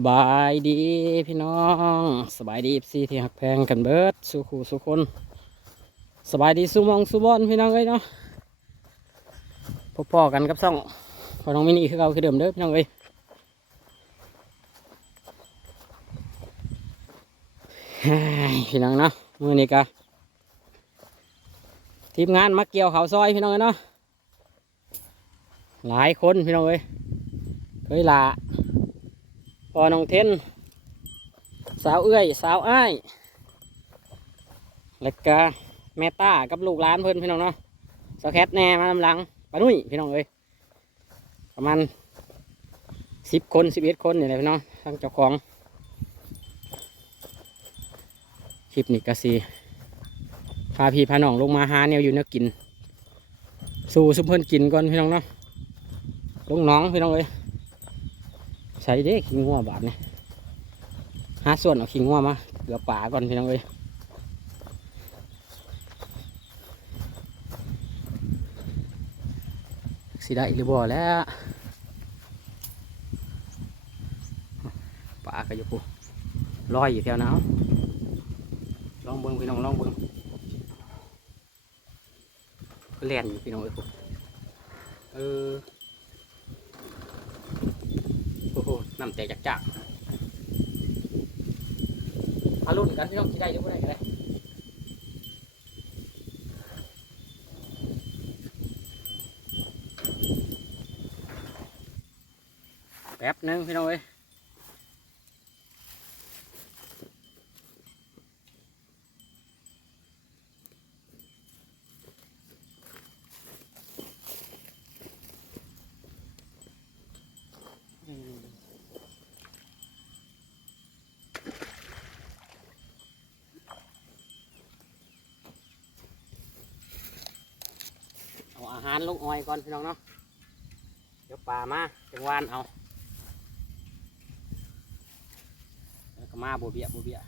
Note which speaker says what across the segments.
Speaker 1: สบายดีพี่น้องสบายดีซีที่หักแพงกันเบิดสุขูสุคน สบายดีสุมองสุบอนพี่น้องเอ้ยเนาะพบพ่อกันกับซ่องพอน้องมินิคือเก่าคือเดิมเด้อพี่น้องเอ้ยพี่น้องเนาะมือนี้กะทีมงานมาเกี่ยวเขาซอยพี่น้องเอ้ยเนาะหลายคนพี่น้องเอ้ยเคยลาพ อน้องเทน สาวเอื้อย สาวอ้ายแล้วก็แม่ต้ากับลูกหลานเพิ่อนพี่น้องเนาะสาวแคทแน่มาลำหลังปานุ่ยพี่น้องเอ้ยประมาณสิบคนสิบเอ็ดคนนี่แหละพี่น้องทั้งเจ้าของคลิปนี้ก็สีพาพี่พาน้องลงมาหาแนวอยู่แนวกิน สู่ซุมเพิ่อนกินก่อนพี่น้องเนาะลงน้องพี่น้องเอ้ย ใช้เด้ขี้งัวบาดนี่หาส่วนเอาขี้งัวมาเกลือป่าก่อนพี่น้องเอ้ยสิได้หรือบ่แล้วป่าก็อยู่ปูลอยอยู่แถวนั้นเอาลองเบิ้งพี่น้องลองเบิ้งก็แล่นอยู่พี่น้องเอ้ยปูเออ อ้โหน้ำแตกจากจากมาลุ้นกันพี่น้องที่ได้หรือไม่ได้กันเลยแป๊บหนึงพี่น้องเอ้ย หารลงอ้อยก่อนพี่น้องเนาะเดี๋ยวปลามาจังหวานเอาแล้วก็มาบัวเบียบัวเบีย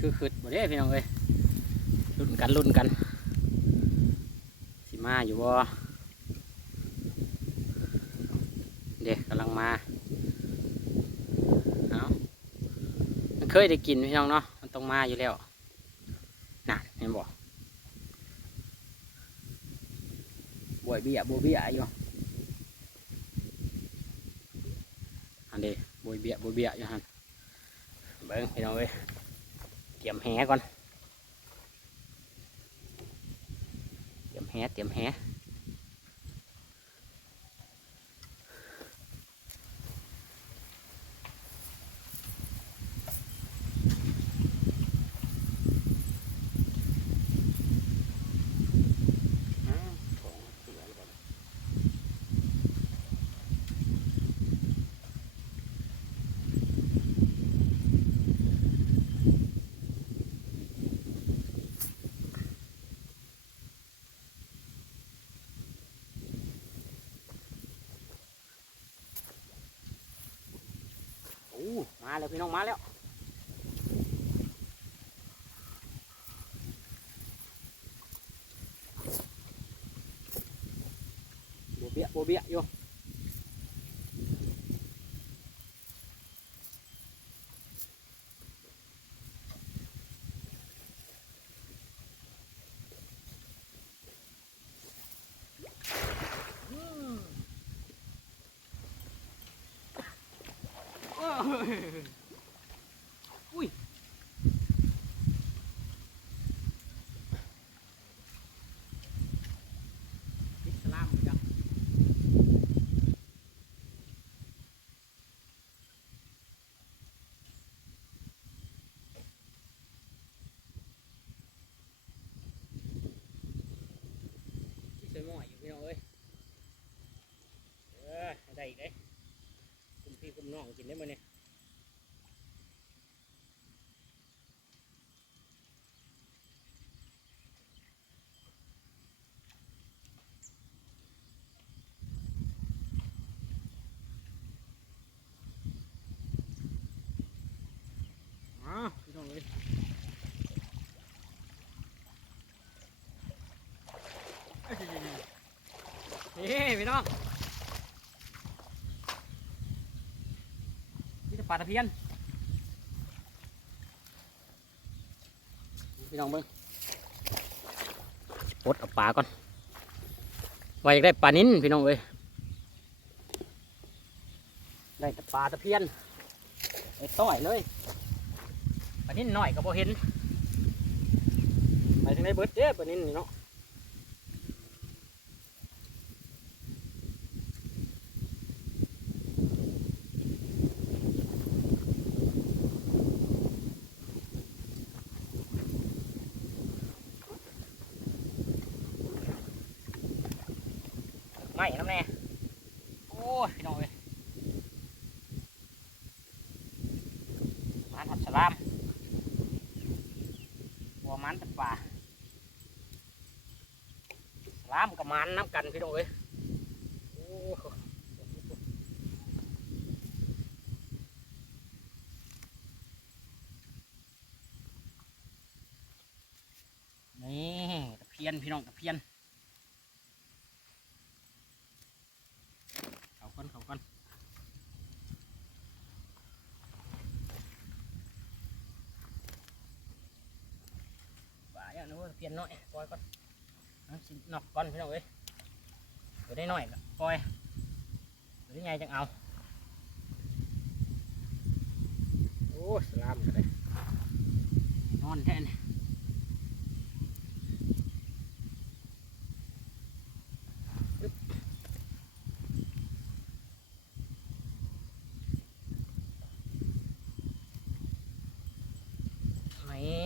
Speaker 1: คือขึ้นบ่ได้พี่น้องเอ้ยรุ่นกันรุ่นกัน สิมาอยู่บ่เด็กกำลังมา เอามัน เคยได้กินพี่น้องเนาะมันต้องมาอยู่แล้วน่ะเห็นบอกบวยเบี้ยบวยเบี้ยอยู่อันเดบวยเบี้ยบวยเบี้ยอยู่ฮันเบิ้งพี่น้องเอ้ยเตรียมแหก่อนเตรียมแหเตรียมแห อ้าวของเสือหรือเปล่าโอ้ มาแล้วพี่น้องมาแล้วโบเบียโบเบียอยู่ อุ้ยอิสลามเหมือนกันที่ใส่หม้ออยู่พี่น้องเอ้ยเออได้อีกเด้คุมพี่คุมน้องกินได้มเนี่ย พี่น้องนี่จะปลาตะเพียน พี่น้องเบิ้งปดเอาปลาก่อนไว้อยากได้ปลานิ้นพี่น้องเอ้ยได้แต่ปลาตะเพียนไอ้ต้อยเลยปลานิ้นหน่อยก็บ่เห็นไปทางไหนเบิดเด้ปลานิ้นนี่เนาะ ไม่น้ำแน่ โอ้ยพี่น้องเอ้ยมันหัดสลามบัวมันตะป่าสลามกับมันน้ำกันพี่น้องเอ้ยโอ้นี่ตะเพียนพี่น้องตะเพียน เขาก่อนเขาก่อนบ่าอย่างนู้น เปลี่ยนหน่อยปล่อยก่อนนอกก่อนพี่น้องเอ้ยตัวได้หน่อยปล่อยตัวได้ใหญ่จังเอาโอ้สลามกันเลยนอนแท้นี่นี่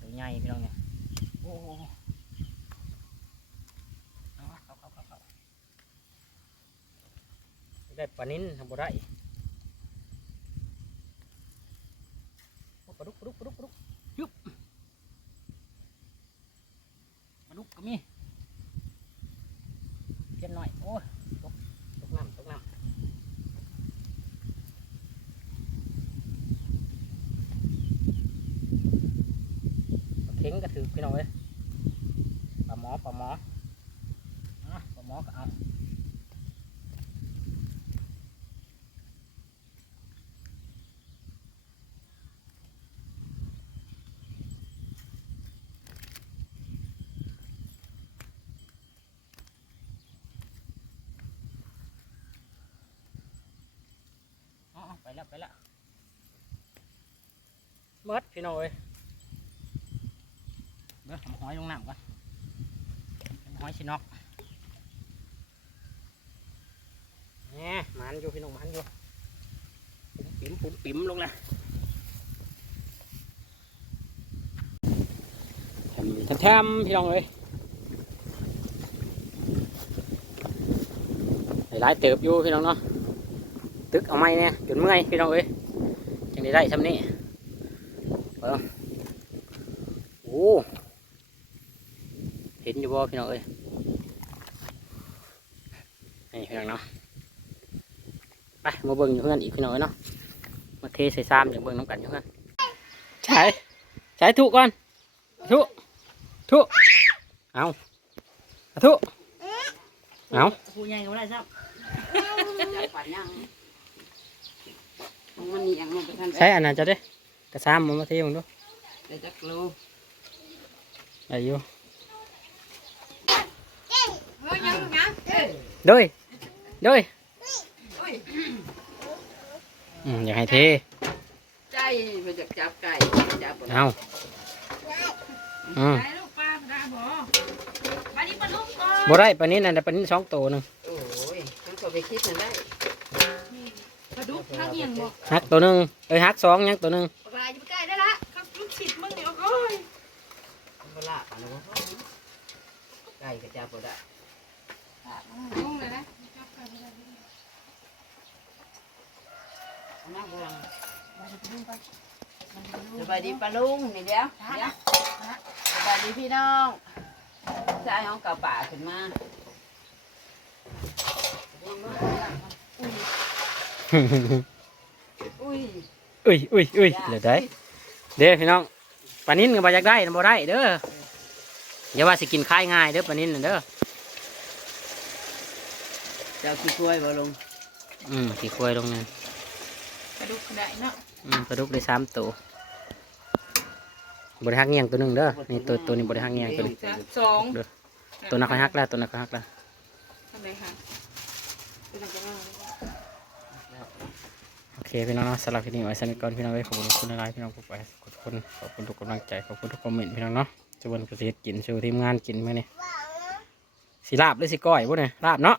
Speaker 1: ตัวใหญ่พี่น้องเนี่ยโอ้โหเอาวะเข้าเข้าเข้าเข้า ได้ปลานิ้นทำบ่ได้ปลาดุกปลาดุกปลาดุกปลาดุกยุบปลาดุกก็มีเพียนหน่อย โอ้ยตกตกน้ำตกน้ำปลาเข็งก็ถือพี่น้องเอ้ยปลาหมอปลาหมอปลาหมอก็เอา แล้วไปแล้วเมิดพี่น้องเอ้ยเดี๋ยวผมหอยลงน้ำก่อนผมหอยชินอกแหมมันอยู่พี่น้องมันอยู่ปุ๋มปิ๋มปุ๋มปิ๋มลงละแถมแถมพี่น้องเลยหลายๆเติบอยู่พี่น้องเนาะ ตึกเอาไม้เนี่ยจนเมื่อยพี่น้องเอ้ยจังได้ได้ซ้ำนี้เบิ่งโอ้เห็นอยู่บ่พี่น้องเอ้ยนี่พี่น้องเนาะไปมาเบิ่งอยู่เพื่อนอีกพี่น้องเอ้ยเนาะมาเทใส่ซ้ำเดี๋ยวเบิ่งน้ำกันอยู่เพื่อนใช้ใช้ทุกก่อนทุกทุกเอาเอาทุกเอา
Speaker 2: ผู้ใหญ่ก็ไม่ได้ซับ ปันยังมันนี่ยังมันเป็นท่าน
Speaker 1: ใช้อันนั้นจะได้กระซ้ำมามาเทมึงดู
Speaker 2: ได้จักโล
Speaker 1: อายุ
Speaker 2: เฮ้ยยังยังเอ้ย
Speaker 1: โด้วยโด้วยอืมอยากให้เท
Speaker 2: ใจไปจับจับไก่จับ
Speaker 1: เอาอืม
Speaker 3: ได้ลูกปลาได้บ่ปลานี้ปลาลูกก่อน
Speaker 1: บ่ได้ปานนี้นั่นแต่ปานนี้สองตัวหนึง
Speaker 2: โอ้ยฉันก็ไปคิดนั่นได้
Speaker 3: ปลาดุกทักเอียงบ่
Speaker 1: หักตัวหนึงเอ้ยหักสองยังตัวหนึง
Speaker 3: ปลาจะไปใกล้ได้ละครับลูกศิษย์มึงนี่โอ้ย
Speaker 2: เวลาปานว่าไก่ก็จับบ่ได้
Speaker 3: ลุงเลยนะ
Speaker 2: น้าบวงสบายดีป้าลุงนี่เดียวเดี๋ยวสบายดีพี่น้องใช่ห้องกับป่าขึ้นมาอุ้ ย
Speaker 1: อุ้ยอุ้ยอุ้ยเหลือได้ เด้อพี่น้องปลานิ้นก็บ่อยากได้นะบ่ได้เด้ออย่าว่าสิกินคายง่ายเด้อปลานิ้นน่ะเด้อ
Speaker 2: เจ้าขี้กล้วยบ่ลง
Speaker 1: อืมขี่ควายลงเนี่ย
Speaker 3: กระดูกกระได้เนาะ
Speaker 1: อืมปลาดุกได้สามตัวบริหักเงียงตัวหนึ่งเด้อนี่ตัวตัวนี้บริหักเงียงตัวนี้
Speaker 3: จ้ะสอง
Speaker 1: ตัวนักก็หักแล้วตัวนักก็หักแล้ว
Speaker 3: ทำไมคะ เป็นอะไรกันบ้าง
Speaker 1: โอเคพี่น้องเนาะสำหรับคลิปนี้ไว้สนิทก่อนพี่น้องไว้ขอบคุณทุกคนไลายๆพี่น้องไปขอบคุณขอบคุณทุกกำลังใจขอบคุณทุกคอมเมนต์พี่น้องเนาะจะวันกระเทียกินชูทีมงานกินไหมเนี่ยสีลาบหรือสีก้อยพวกเนี่ยลาบเนาะ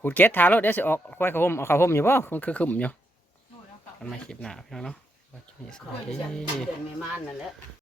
Speaker 1: ขูดเกล็ดทารถเดี๋ยวสิออกควายขาวห่มเอาขาวห่มอยู่บ่คุณคือขึ้นอยู่
Speaker 3: กั
Speaker 1: นไม่คลิปหนาพี่น้องเนาะว้คลิปนี้สวัส
Speaker 2: ดื